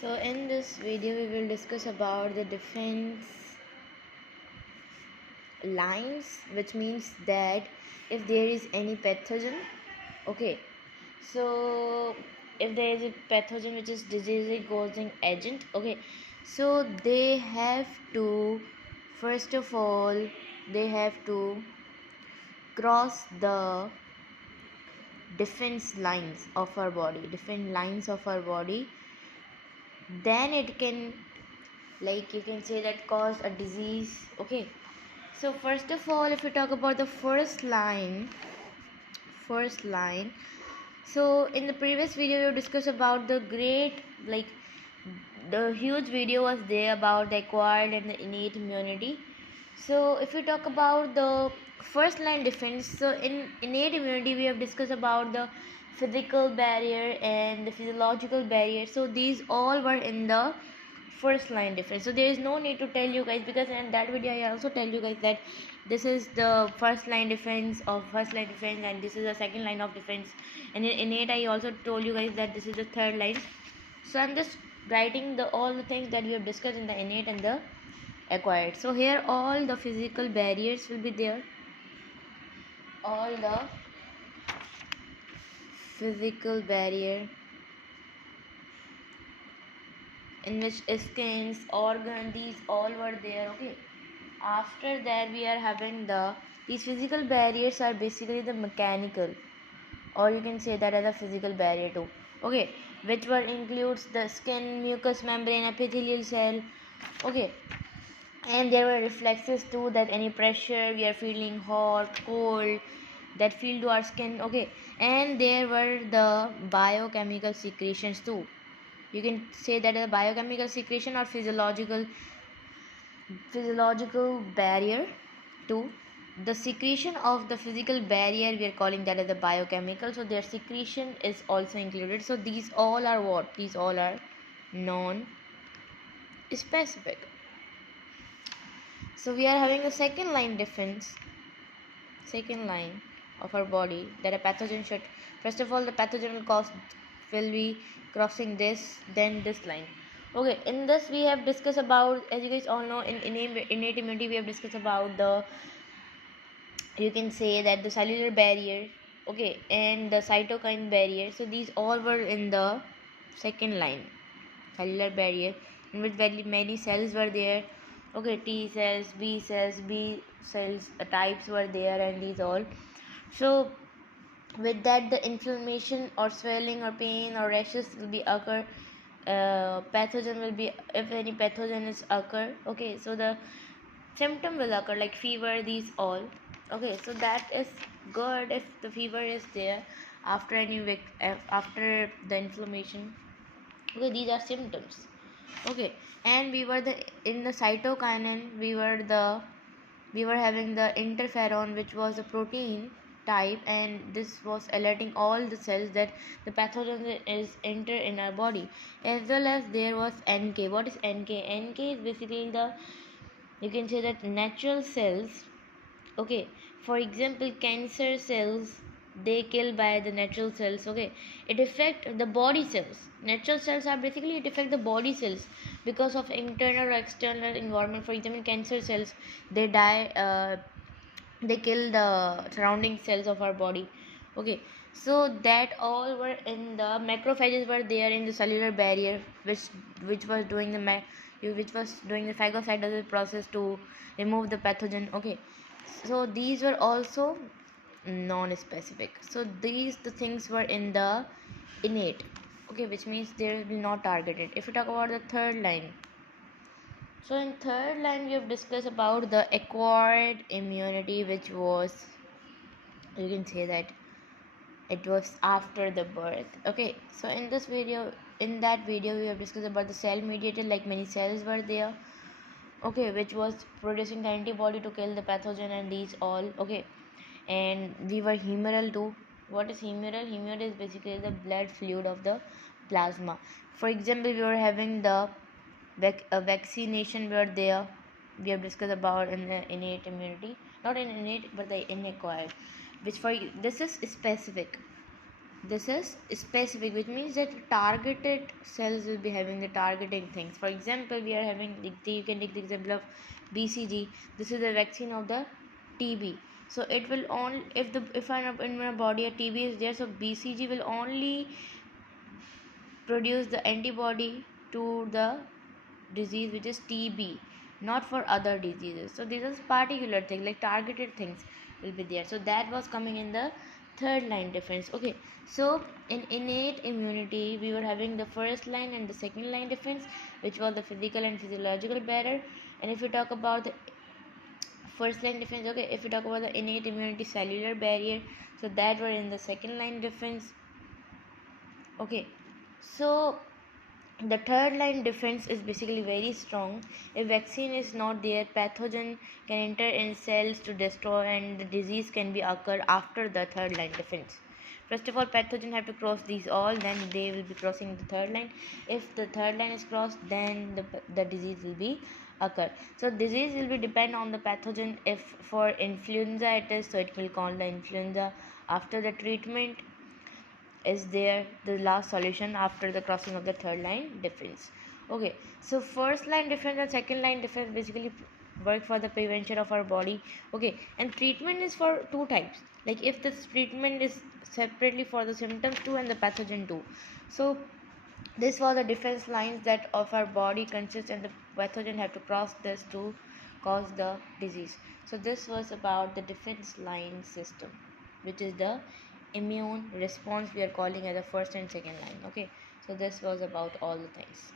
So in this video we will discuss about the defense lines, which means that if there is any pathogen, okay, so if there is a pathogen which is disease causing agent, okay, so they have to, first of all, they have to cross the defense lines of our body, then it can, like you can say, that cause a disease. Okay, so first of all, if we talk about the first line, so in the previous video we discussed about the great, like the huge video was there about the acquired and the innate immunity. So if we talk about the first line defense, so in innate immunity we have discussed about the physical barrier and the physiological barrier. So these all were in the first line defense, so there is no need to tell you guys, because in that video I also tell you guys that this is the first line defense, and this is the second line of defense, and in innate I also told you guys that this is the third line. So I'm just writing the all the things that we have discussed in the innate and the acquired. So here all the physical barriers will be there, all the physical barrier in which skins, organ, these all were there. Okay, after that we are having these physical barriers are basically the mechanical, or you can say that as a physical barrier too. Okay, which were includes the skin, mucous membrane, epithelial cell. Okay, and there were reflexes too, that any pressure we are feeling, hot, cold, that feel to our skin. Okay, and there were the biochemical secretions too. You can say that a biochemical secretion or physiological barrier too. The secretion of the physical barrier, we are calling that as the biochemical, so their secretion is also included. So these all are what? These all are non specific. So we are having a second line defense, second line of our body, that a pathogen should, first of all, the pathogen will be crossing this, then this line. Okay, in this we have discussed about, as you guys all know, in innate immunity we have discussed about the, you can say that the cellular barrier, okay, and the cytokine barrier. So these all were in the second line, cellular barrier, in which very many cells were there. Okay, T cells, B cells types were there, and these all. So with that, the inflammation or swelling or pain or rashes will be occur. Pathogen will be, if any pathogen is occur, okay, so the symptom will occur like fever, these all. Okay, so that is good if the fever is there after after the inflammation. Okay, these are symptoms. Okay, and we were the in the cytokinin, we were having the interferon, which was a protein type, and this was alerting all the cells that the pathogen is enter in our body. As well as there was NK. What is NK? NK is basically the, you can say that, natural cells. Okay, for example, cancer cells, they kill by the natural cells. Okay, it affect the body cells. Natural cells are basically, it affect the body cells because of internal or external environment. For example, cancer cells, they die, they kill the surrounding cells of our body. Okay, so that all were in the macrophages were there in the cellular barrier, which was doing which was doing the phagocytosis process to remove the pathogen. Okay, so these were also non-specific. So these the things were in the innate. Okay, which means they will be not targeted. If we talk about the third line, so in third line we have discussed about the acquired immunity, which was, you can say that, it was after the birth. Okay, so in that video we have discussed about the cell mediated, like many cells were there. Okay, which was producing the antibody to kill the pathogen, and these all. Okay, and we were humoral too. What is humoral? Humoral is basically the blood fluid of the plasma. For example, we were having the vaccination were there, we have discussed about in the innate immunity, not in innate but the inacquired, which for this is specific. This is specific, which means that targeted cells will be having the targeting things. For example, we are having you can take the example of BCG. This is the vaccine of the TB. So it will only if in my body a TB is there, so BCG will only produce the antibody to the disease which is TB, not for other diseases. So these are particular things like targeted things will be there. So that was coming in the third line defense. Okay, so in innate immunity we were having the first line and the second line defense, which was the physical and physiological barrier. And if we talk about the first line defense, okay, if we talk about the innate immunity cellular barrier, so that were in the second line defense. Okay, so the third line defense is basically very strong. If vaccine is not there, pathogen can enter in cells to destroy, and the disease can be occur after the third line defense. First of all, pathogen have to cross these all, then they will be crossing the third line. If the third line is crossed, then the disease will be occur. So disease will be depend on the pathogen. If for influenza it is, so it will call the influenza. After the treatment is there the last solution after the crossing of the third line defense. Okay, so first line defense and second line defense basically work for the prevention of our body. Okay, and treatment is for two types, like if this treatment is separately for the symptoms too and the pathogen too. So this was the defense lines that of our body consists, and the pathogen have to cross this to cause the disease. So this was about the defense line system, which is the immune response we are calling as the first and second line. Okay, so this was about all the things.